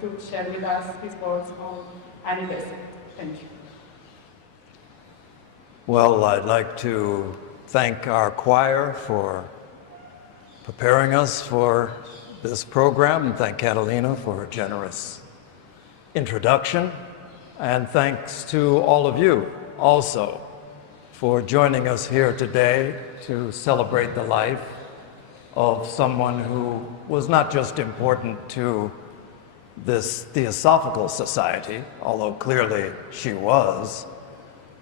to share with us his words on Annie Besant. Thank you. Well, I'd like to thank our choir for preparing us for this program, and thank Catalina for her generous introduction. And thanks to all of you also for joining us here today to celebrate the life of someone who was not just important to this Theosophical Society, although clearly she was.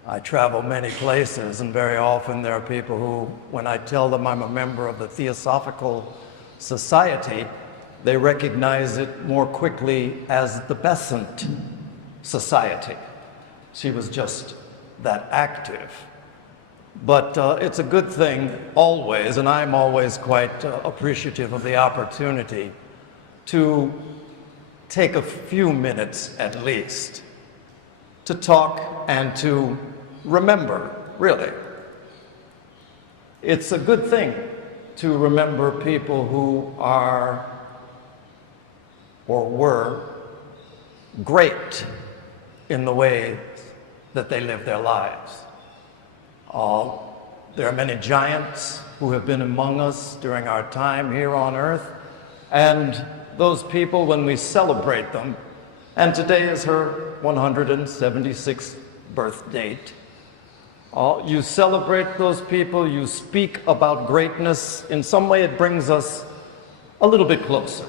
I travel many places, and very often there are people who, when I tell them I'm a member of the Theosophical Society, they recognize it more quickly as the Besant Society. She was just that active. But it's a good thing always, and I'm always quite appreciative of the opportunity to take a few minutes at least to talk and to remember, really. It's a good thing to remember people who are or were great in the way that they live their lives. There are many giants who have been among us during our time here on earth, and those people, when we celebrate them, and today is her 176th birth date, you celebrate those people, you speak about greatness. In some way it brings us a little bit closer.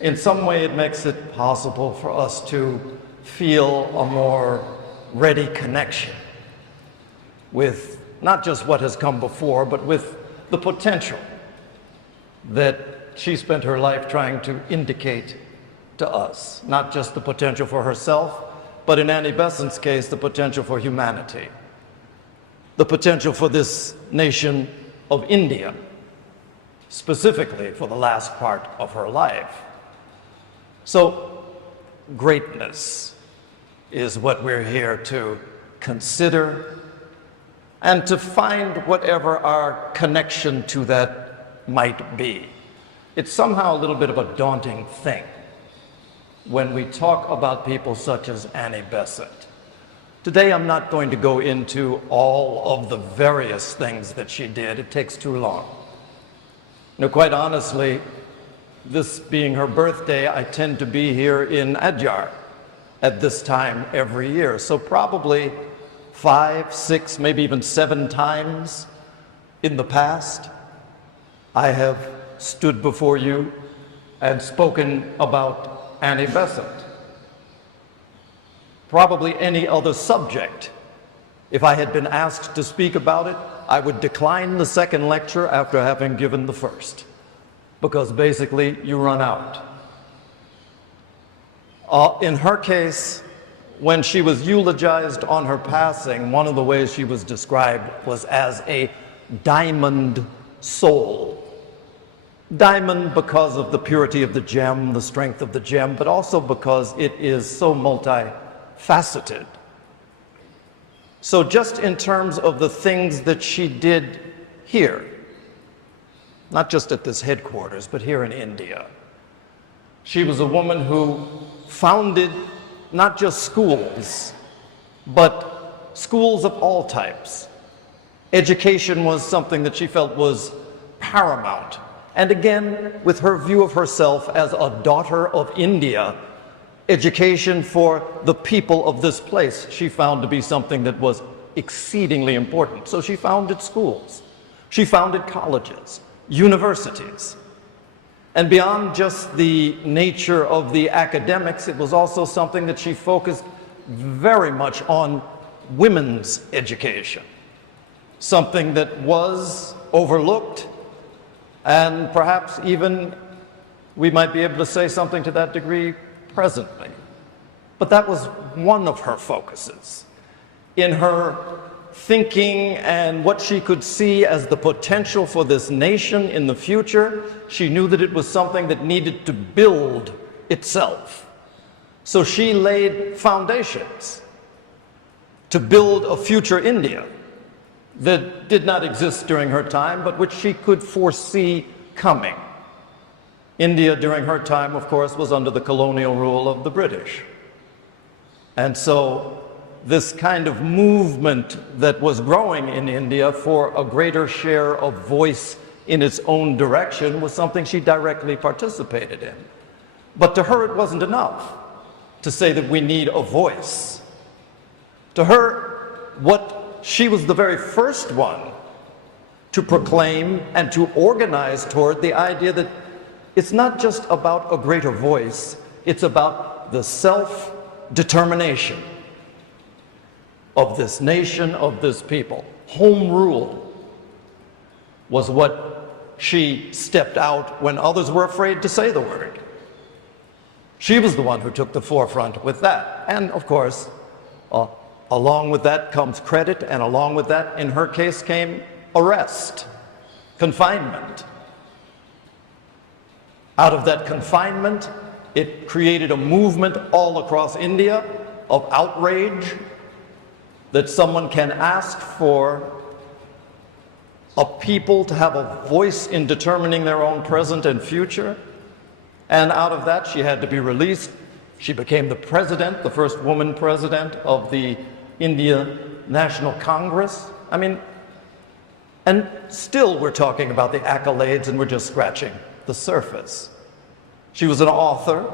In some way it makes it possible for us to feel a more ready connection with not just what has come before, but with the potential that she spent her life trying to indicate to us. Not just the potential for herself, but in Annie Besant's case, the potential for humanity. The potential for this nation of India, specifically for the last part of her life. So, greatness is what we're here to consider and to find whatever our connection to that might be. It's somehow a little bit of a daunting thing when we talk about people such as Annie Besant. Today I'm not going to go into all of the various things that she did. It takes too long. Now, quite honestly, this being her birthday, I tend to be here in Adyar at this time every year. So probably 5, 6, maybe even 7 times in the past, I have stood before you and spoken about Annie Besant. Probably any other subject, if I had been asked to speak about it, I would decline the second lecture after having given the first, because basically you run out. In her case, when she was eulogized on her passing, one of the ways she was described was as a diamond soul. Diamond because of the purity of the gem, the strength of the gem, but also because it is so multifaceted. So just in terms of the things that she did here, not just at this headquarters, but here in India, she was a woman who founded not just schools, but schools of all types. Education was something that she felt was paramount. And again, with her view of herself as a daughter of India, education for the people of this place she found to be something that was exceedingly important. So she founded schools, she founded colleges, universities. And beyond just the nature of the academics, it was also something that she focused very much on women's education, something that was overlooked, and perhaps even we might be able to say something to that degree presently. But that was one of her focuses. In her thinking and what she could see as the potential for this nation in the future, she knew that it was something that needed to build itself. So she laid foundations to build a future India that did not exist during her time, but which she could foresee coming. India during her time, of course, was under the colonial rule of the British. And so this kind of movement that was growing in India for a greater share of voice in its own direction was something she directly participated in. But to her, it wasn't enough to say that we need a voice. To her, she was the very first one to proclaim and to organize toward the idea that it's not just about a greater voice, it's about the self-determination of this nation, of this people. Home rule was what she stepped out when others were afraid to say the word. She was the one who took the forefront with that. And of course, along with that comes credit, and along with that, in her case, came arrest, confinement. Out of that confinement, it created a movement all across India of outrage that someone can ask for a people to have a voice in determining their own present and future. And out of that, she had to be released. She became the president, the first woman president of the India National Congress. I mean, and still we're talking about the accolades and we're just scratching the surface. She was an author.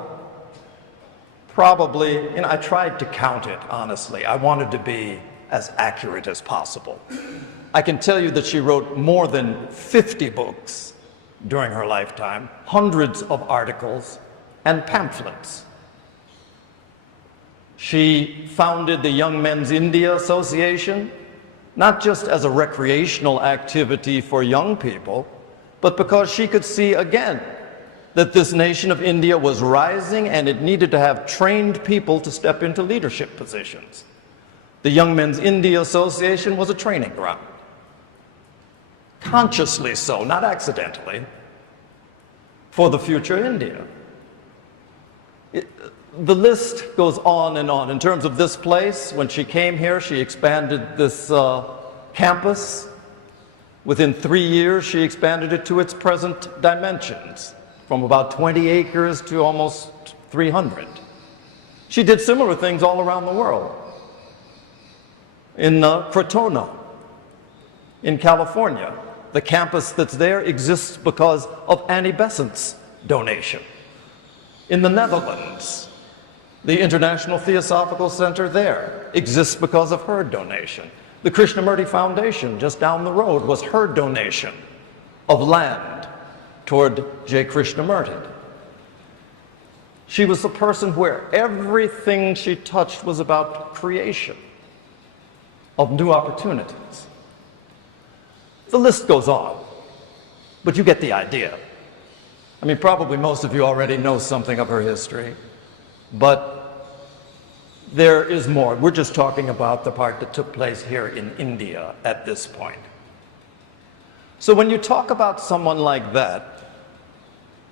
Probably, I tried to count it, honestly. I wanted to be as accurate as possible. I can tell you that she wrote more than 50 books during her lifetime, hundreds of articles and pamphlets. She founded the Young Men's India Association, not just as a recreational activity for young people, but because she could see again that this nation of India was rising and it needed to have trained people to step into leadership positions. The Young Men's India Association was a training ground. Consciously so, not accidentally, for the future India. The list goes on and on. In terms of this place, when she came here, she expanded this campus. Within 3 years, she expanded it to its present dimensions, from about 20 acres to almost 300. She did similar things all around the world. In Crotona, in California, the campus that's there exists because of Annie Besant's donation. In the Netherlands, the International Theosophical Center there exists because of her donation. The Krishnamurti Foundation just down the road was her donation of land toward J. Krishnamurti. She was the person where everything she touched was about creation of new opportunities. The list goes on, but you get the idea. I mean, probably most of you already know something of her history, but there is more. We're just talking about the part that took place here in India at this point. So when you talk about someone like that,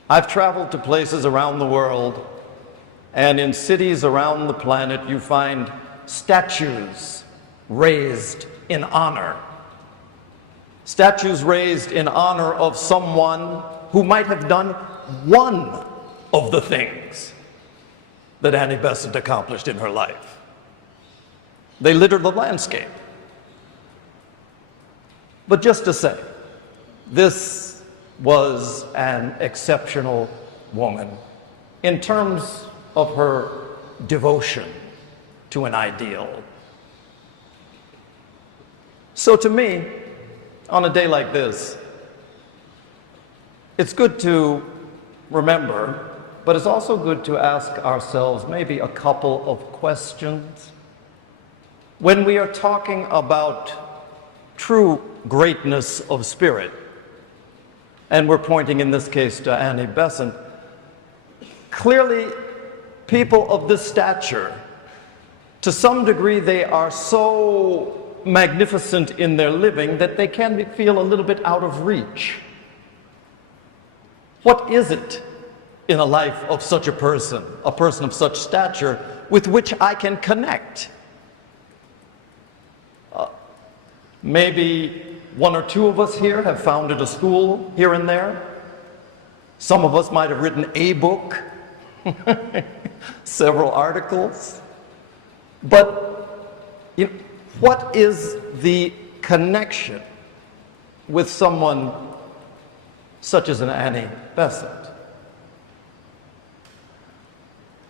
I've traveled to places around the world, and in cities around the planet, you find statues raised in honor. Statues raised in honor of someone who might have done one of the things that Annie Besant accomplished in her life. They litter the landscape. But just to say, this was an exceptional woman in terms of her devotion to an ideal. So to me, on a day like this, it's good to remember, but it's also good to ask ourselves maybe a couple of questions. When we are talking about true greatness of spirit, and we're pointing in this case to Annie Besant, clearly people of this stature, to some degree they are so magnificent in their living that they can feel a little bit out of reach. What is it in a life of such a person of such stature, with which I can connect? Maybe one or two of us here have founded a school here and there. Some of us might have written a book, several articles. But what is the connection with someone such as an Annie Besant?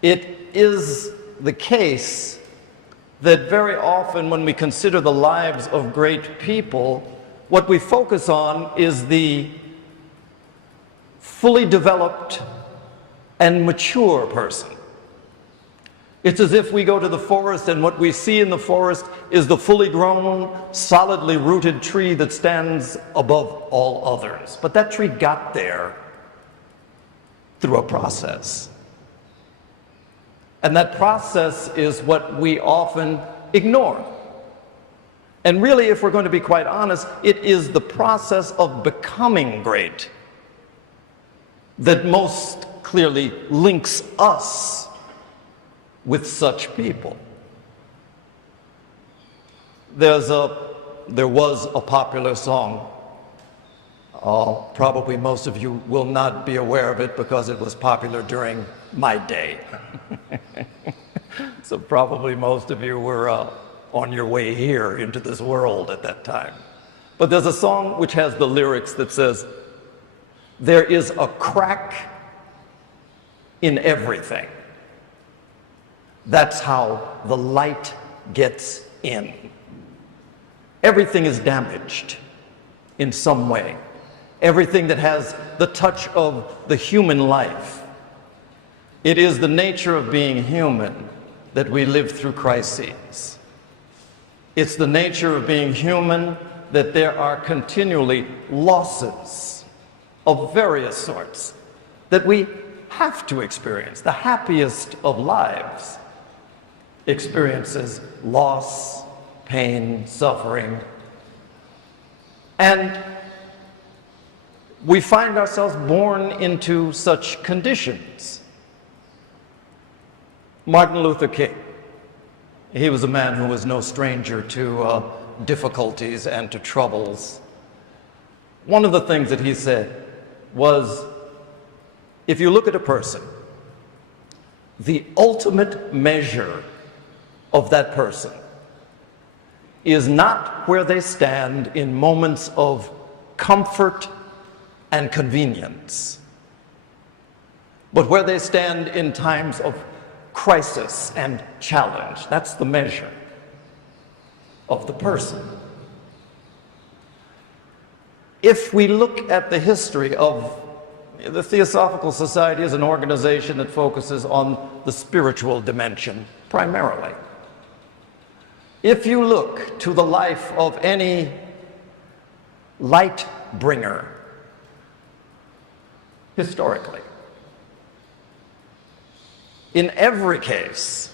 It is the case that very often when we consider the lives of great people, what we focus on is the fully developed and mature person. It's as if we go to the forest and what we see in the forest is the fully grown, solidly rooted tree that stands above all others. But that tree got there through a process. And that process is what we often ignore. And really, if we're going to be quite honest, it is the process of becoming great that most clearly links us with such people. There was a popular song. Probably most of you will not be aware of it because it was popular during my day. So probably most of you were on your way here into this world at that time. But there's a song which has the lyrics that says, "There is a crack in everything. That's how the light gets in." Everything is damaged in some way. Everything that has the touch of the human life. It is the nature of being human that we live through crises. It's the nature of being human that there are continually losses of various sorts that we have to experience. The happiest of lives experiences loss, pain, suffering. And we find ourselves born into such conditions. Martin Luther King, he was a man who was no stranger to difficulties and to troubles. One of the things that he said was, if you look at a person, the ultimate measure of that person is not where they stand in moments of comfort and convenience, but where they stand in times of crisis and challenge. That's the measure of the person. If we look at the history of the Theosophical Society, is an organization that focuses on the spiritual dimension primarily. If you look to the life of any light bringer historically, in every case,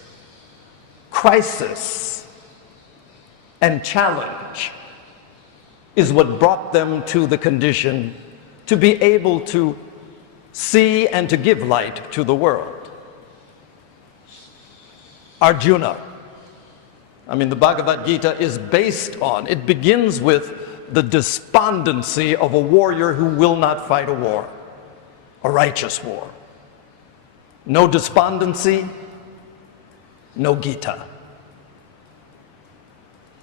crisis and challenge is what brought them to the condition to be able to see and to give light to the world. Arjuna, the Bhagavad Gita is based on, it begins with the despondency of a warrior who will not fight a war, a righteous war. No despondency, no Gita.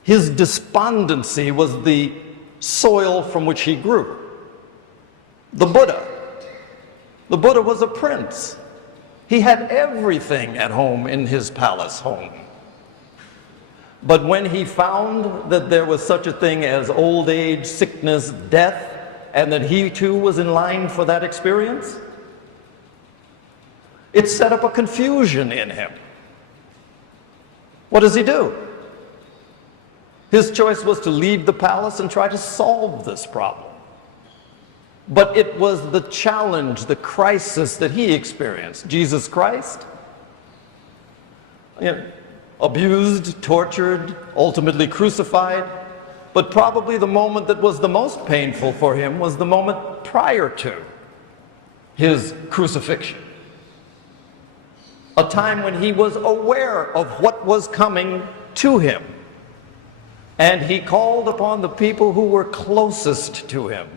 His despondency was the soil from which he grew. The Buddha was a prince. He had everything at home in his palace home. But when he found that there was such a thing as old age, sickness, death, and that he too was in line for that experience, it set up a confusion in him. What does he do? His choice was to leave the palace and try to solve this problem. But it was the challenge, the crisis that he experienced. Jesus Christ, abused, tortured, ultimately crucified. But probably the moment that was the most painful for him was the moment prior to his crucifixion. A time when he was aware of what was coming to him. And he called upon the people who were closest to him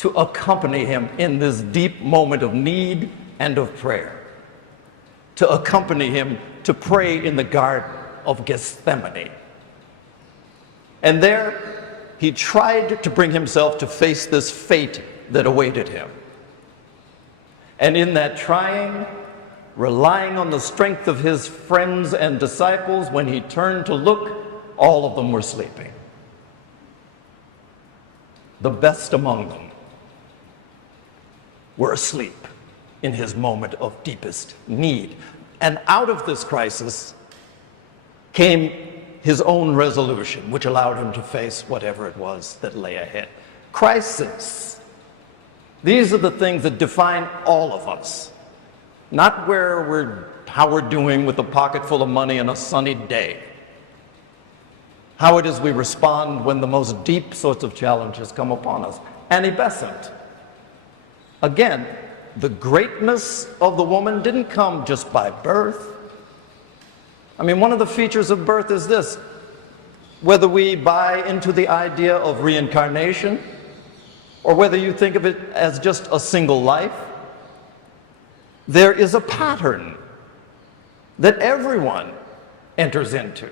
to accompany him in this deep moment of need and of prayer, to accompany him to pray in the Garden of Gethsemane. And there he tried to bring himself to face this fate that awaited him. And in that trying, relying on the strength of his friends and disciples, when he turned to look, all of them were sleeping. The best among them were asleep in his moment of deepest need. And out of this crisis came his own resolution, which allowed him to face whatever it was that lay ahead. Crisis. These are the things that define all of us. Not how we're doing with a pocket full of money and a sunny day. How it is we respond when the most deep sorts of challenges come upon us. Annie Besant. Again, the greatness of the woman didn't come just by birth. I mean, one of the features of birth is this: whether we buy into the idea of reincarnation, or whether you think of it as just a single life, there is a pattern that everyone enters into.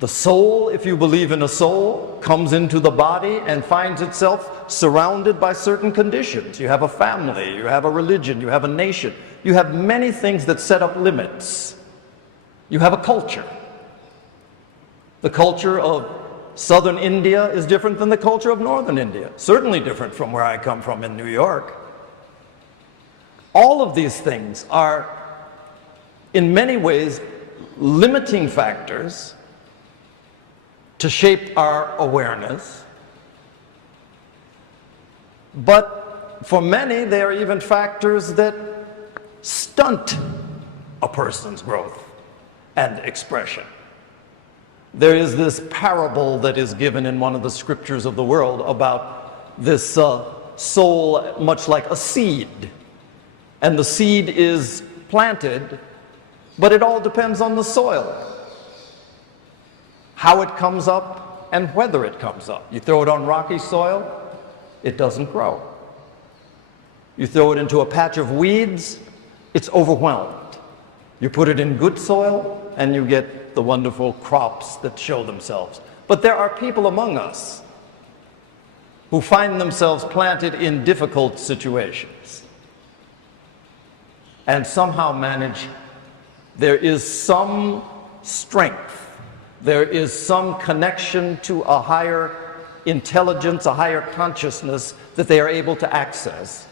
The soul, if you believe in a soul, comes into the body and finds itself surrounded by certain conditions. You have a family, you have a religion, you have a nation, you have many things that set up limits. You have a culture. The culture of Southern India is different than the culture of Northern India, certainly different from where I come from in New York. All of these things are, in many ways, limiting factors to shape our awareness. But for many, they are even factors that stunt a person's growth and expression. There is this parable that is given in one of the scriptures of the world about this soul much like a seed. And the seed is planted, but it all depends on the soil. How it comes up and whether it comes up. You throw it on rocky soil, it doesn't grow. You throw it into a patch of weeds, it's overwhelmed. You put it in good soil, and you get the wonderful crops that show themselves. But there are people among us who find themselves planted in difficult situations and somehow manage. There is some strength, there is some connection to a higher intelligence, a higher consciousness that they are able to access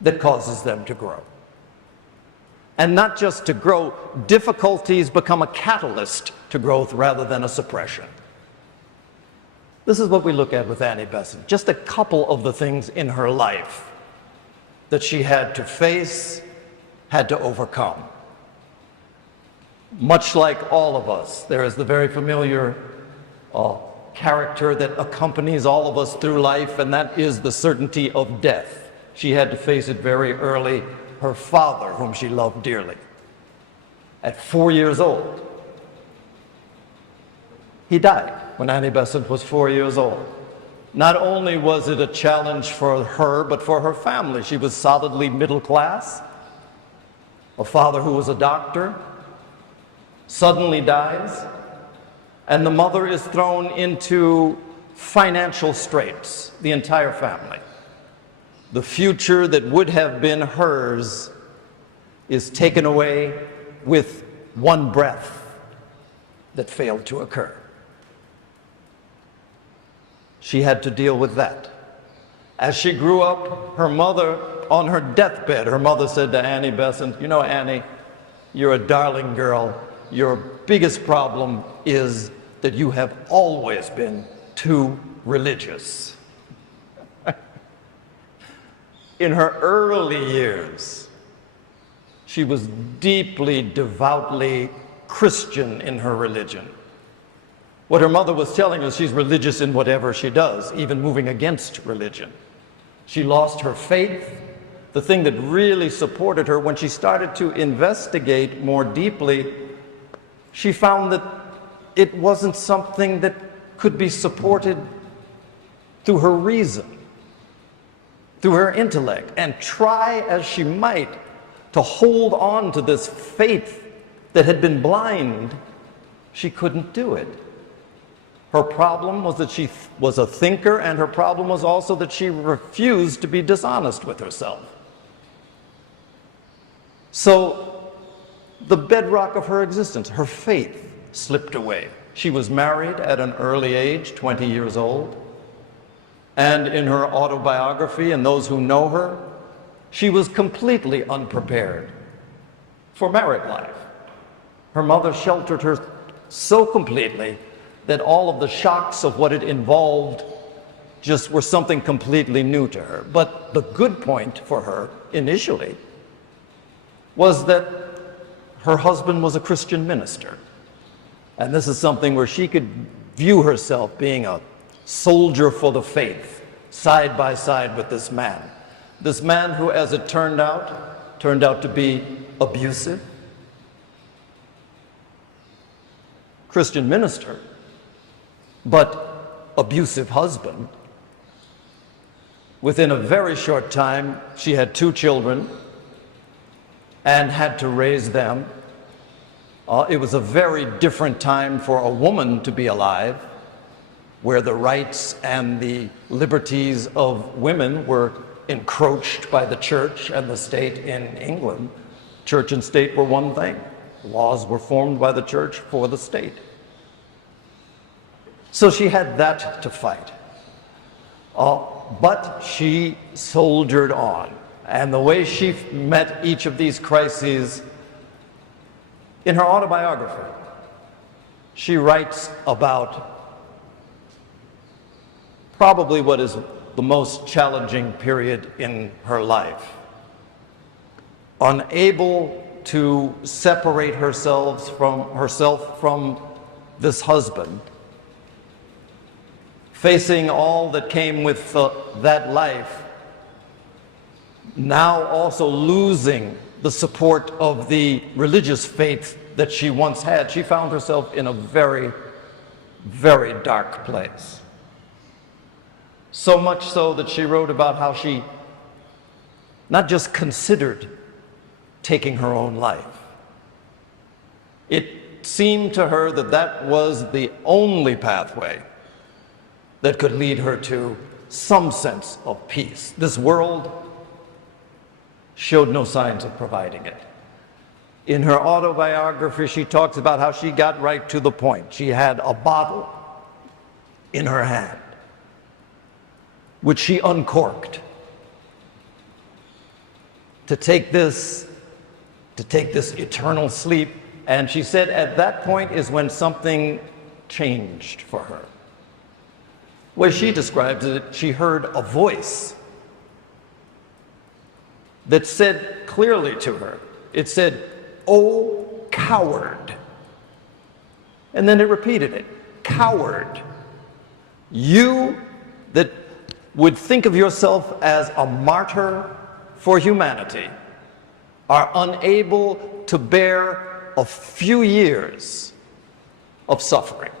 that causes them to grow. And not just to grow, difficulties become a catalyst to growth rather than a suppression. This is what we look at with Annie Besant. Just a couple of the things in her life that she had to face, had to overcome. Much like all of us, there is the very familiar character that accompanies all of us through life, and that is the certainty of death. She had to face it very early. Her father, whom she loved dearly, at 4 years old. He died when Annie Besant was 4 years old. Not only was it a challenge for her, but for her family. She was solidly middle class. A father who was a doctor suddenly dies, and the mother is thrown into financial straits, the entire family. The future that would have been hers is taken away with one breath that failed to occur. She had to deal with that. As she grew up, her mother, on her deathbed, her mother said to Annie Besant, "You know, Annie, you're a darling girl. Your biggest problem is that you have always been too religious." In her early years, she was deeply, devoutly Christian in her religion. What her mother was telling us, she's religious in whatever she does, even moving against religion. She lost her faith. The thing that really supported her, when she started to investigate more deeply, she found that it wasn't something that could be supported through her reason, through her intellect, and try as she might to hold on to this faith that had been blind, she couldn't do it. Her problem was that she was a thinker, and her problem was also that she refused to be dishonest with herself. So the bedrock of her existence, her faith, slipped away. She was married at an early age, 20 years old, and in her autobiography, and those who know her, she was completely unprepared for married life. Her mother sheltered her so completely that all of the shocks of what it involved just were something completely new to her. But the good point for her initially was that her husband was a Christian minister. And this is something where she could view herself being a soldier for the faith, side by side with this man. This man who, as it turned out to be abusive. Christian minister, but abusive husband. Within a very short time, she had 2 children and had to raise them. It was a very different time for a woman to be alive, where the rights and the liberties of women were encroached by the church and the state in England. Church and state were one thing. Laws were formed by the church for the state. So she had that to fight. But she soldiered on. And the way she met each of these crises, in her autobiography, she writes about probably what is the most challenging period in her life. Unable to separate herself from this husband, facing all that came with that life, now also losing the support of the religious faith that she once had, she found herself in a very, very dark place. So much so that she wrote about how she not just considered taking her own life. It seemed to her that that was the only pathway that could lead her to some sense of peace. This world showed no signs of providing it. In her autobiography, she talks about how she got right to the point. She had a bottle in her hand, which she uncorked to take this eternal sleep. And she said at that point is when something changed for her. The way she describes it, she heard a voice that said clearly to her, it said, "Oh, coward." And then it repeated it, "Coward, you that would think of yourself as a martyr for humanity are unable to bear a few years of suffering."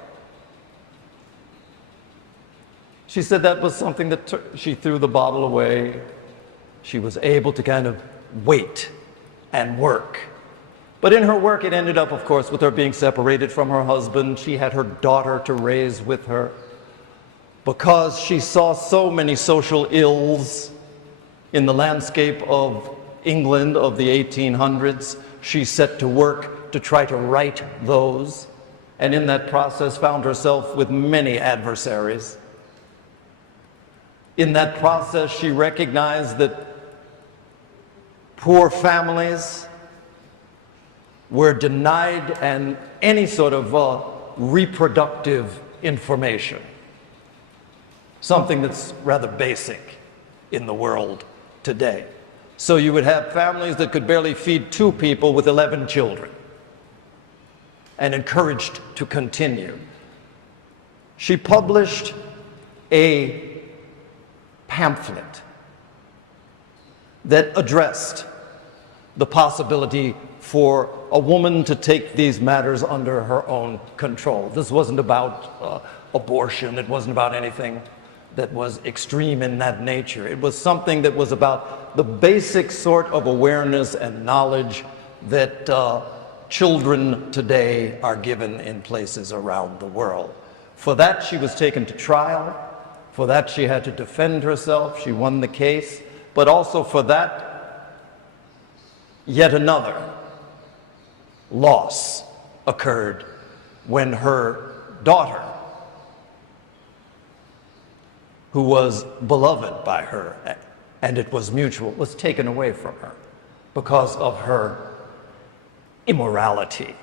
She said that was something that she threw the bottle away. She was able to kind of wait and work. But in her work, it ended up, of course, with her being separated from her husband. She had her daughter to raise with her. Because she saw so many social ills in the landscape of England of the 1800s, she set to work to try to right those, and in that process found herself with many adversaries. In that process, she recognized that poor families were denied any sort of reproductive information, something that's rather basic in the world today. So you would have families that could barely feed 2 people with 11 children and encouraged to continue. She published a pamphlet that addressed the possibility for a woman to take these matters under her own control. This wasn't about abortion, it wasn't about anything that was extreme in that nature. It was something that was about the basic sort of awareness and knowledge that children today are given in places around the world. For that, she was taken to trial. For that, she had to defend herself. She won the case. But also for that, yet another loss occurred when her daughter, who was beloved by her, and it was mutual, was taken away from her because of her immorality.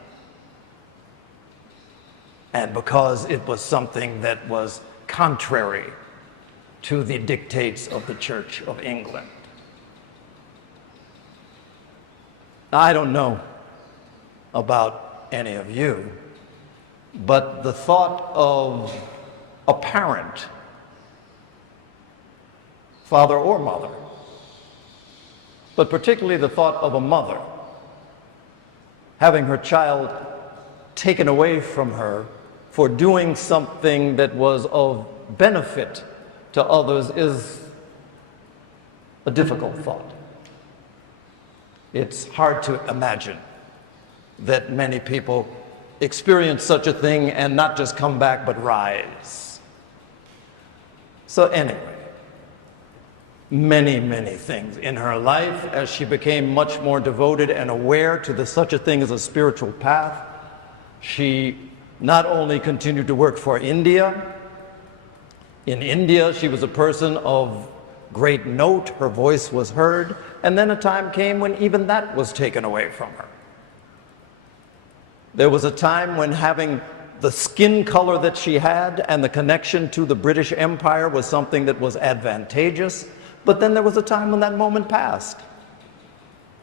And because it was something that was contrary to the dictates of the Church of England. Now, I don't know about any of you, but the thought of a parent, father or mother, but particularly the thought of a mother having her child taken away from her for doing something that was of benefit to others is a difficult thought. It's hard to imagine that many people experience such a thing and not just come back but rise. So anyway, many things in her life as she became much more devoted and aware to such a thing as a spiritual path. She not only continued to work for India. In India, she was a person of great note. Her voice was heard. And then a time came when even that was taken away from her. There was a time when having the skin color that she had and the connection to the British Empire was something that was advantageous. But then there was a time when that moment passed.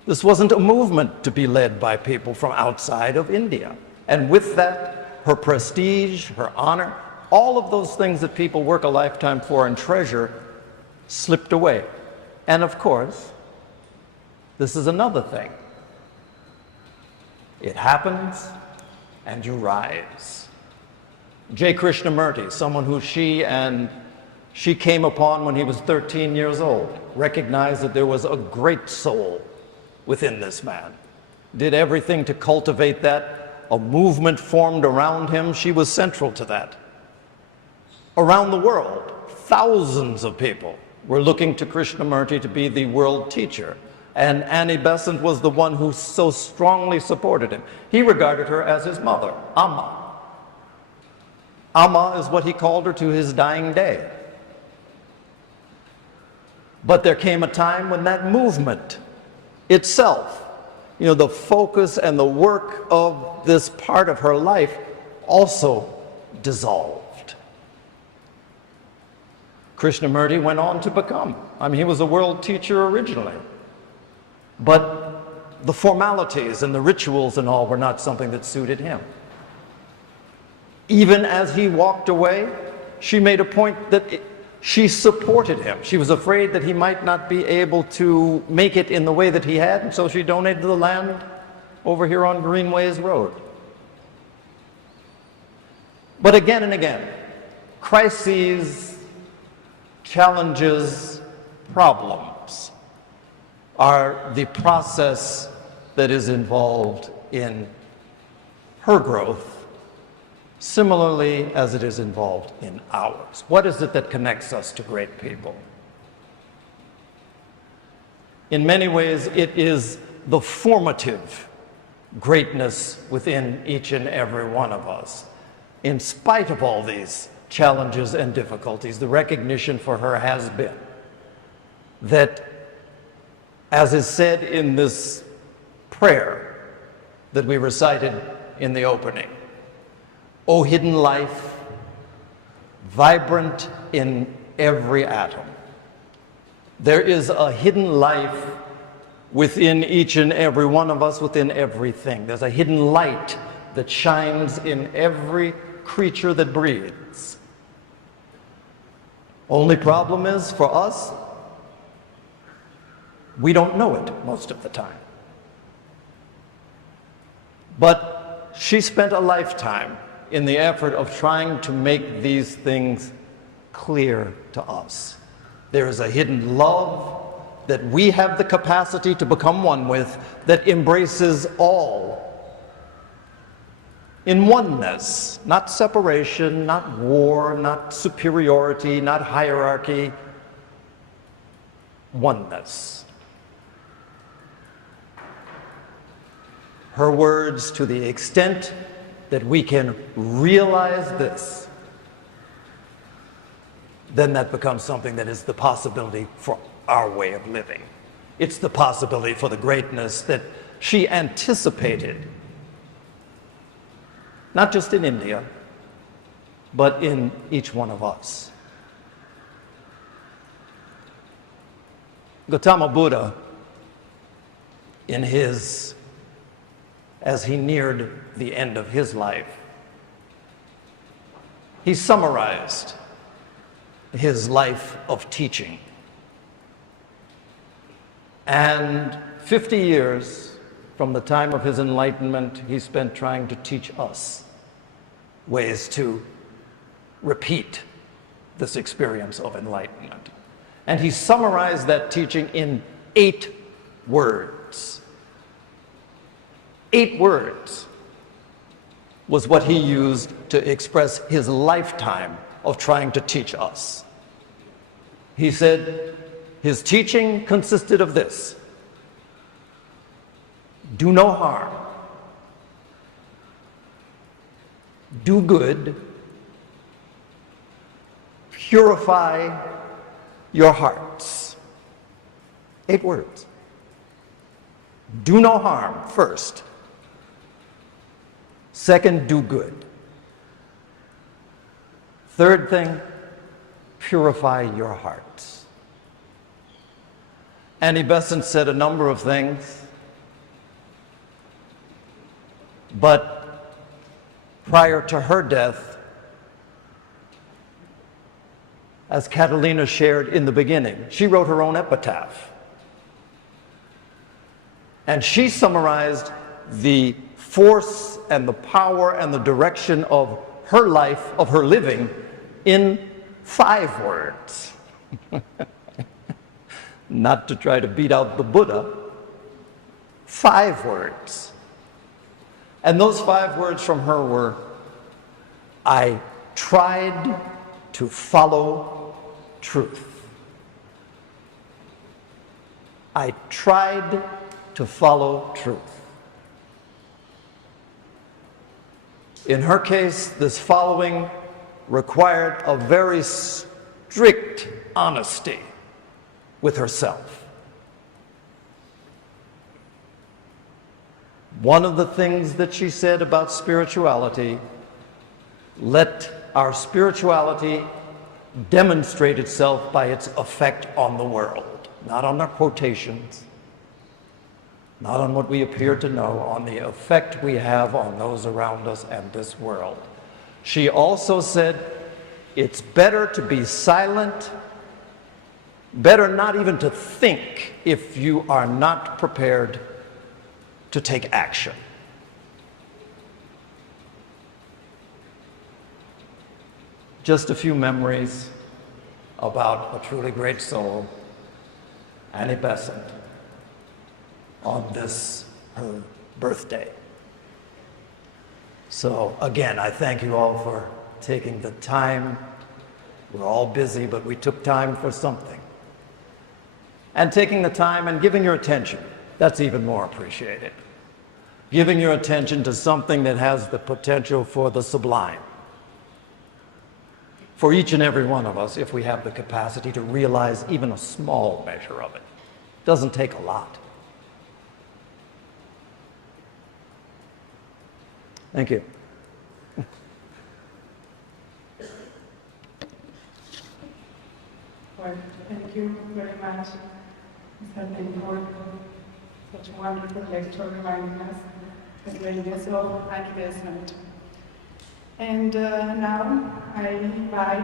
This wasn't a movement to be led by people from outside of India. And with that, her prestige, her honor, all of those things that people work a lifetime for and treasure slipped away. And of course, this is another thing. It happens and you rise. J. Krishnamurti, someone who she came upon when he was 13 years old, recognized that there was a great soul within this man, did everything to cultivate that. A movement formed around him. She was central to that. Around the world, thousands of people were looking to Krishnamurti to be the world teacher. And Annie Besant was the one who so strongly supported him. He regarded her as his mother, Amma. Amma is what he called her to his dying day. But there came a time when that movement itself, the focus and the work of this part of her life also dissolved. Krishnamurti went on to become, he was a world teacher originally. But the formalities and the rituals and all were not something that suited him. Even as he walked away, she made a point that she supported him. She was afraid that he might not be able to make it in the way that he had, and so she donated the land over here on Greenways Road. But again and again, crises, challenges, problems are the process that is involved in her growth, similarly as it is involved in ours. What is it that connects us to great people? In many ways, it is the formative greatness within each and every one of us. In spite of all these challenges and difficulties, the recognition for her has been that, as is said in this prayer that we recited in the opening, O hidden life, vibrant in every atom. There is a hidden life within each and every one of us, within everything. There's a hidden light that shines in every creature that breathes. Only problem is, for us, we don't know it most of the time. But she spent a lifetime in the effort of trying to make these things clear to us. There is a hidden love that we have the capacity to become one with that embraces all in oneness, not separation, not war, not superiority, not hierarchy, oneness. Her words, to the extent that we can realize this, then that becomes something that is the possibility for our way of living. It's the possibility for the greatness that she anticipated, not just in India, but in each one of us. Gautama Buddha, as he neared the end of his life, he summarized his life of teaching. And 50 years from the time of his enlightenment, he spent trying to teach us ways to repeat this experience of enlightenment. And he summarized that teaching in 8 words. 8 words was what he used to express his lifetime of trying to teach us. He said his teaching consisted of this: do no harm, do good, purify your hearts. 8 words. Do no harm, first. Second, do good. Third thing, purify your hearts. Annie Besant said a number of things, but prior to her death, as Catalina shared in the beginning, she wrote her own epitaph. And she summarized the force and the power and the direction of her life, of her living, in 5 words. Not to try to beat out the Buddha, 5 words. And those 5 words from her were, I tried to follow truth. I tried to follow truth. In her case, this following required a very strict honesty with herself. One of the things that she said about spirituality, let our spirituality demonstrate itself by its effect on the world, not on our quotations, not on what we appear to know, on the effect we have on those around us and this world. She also said, it's better to be silent, better not even to think if you are not prepared to take action. Just a few memories about a truly great soul, Annie Besant, on this, her birthday. So again, I thank you all for taking the time. We're all busy, but we took time for something. And taking the time and giving your attention, that's even more appreciated. Giving your attention to something that has the potential for the sublime. For each and every one of us, if we have the capacity to realize even a small measure of it. Doesn't take a lot. Thank you. Well, thank you very much, Mr. Benford, such a wonderful lecture reminding us that we're in this all Besant. And now I invite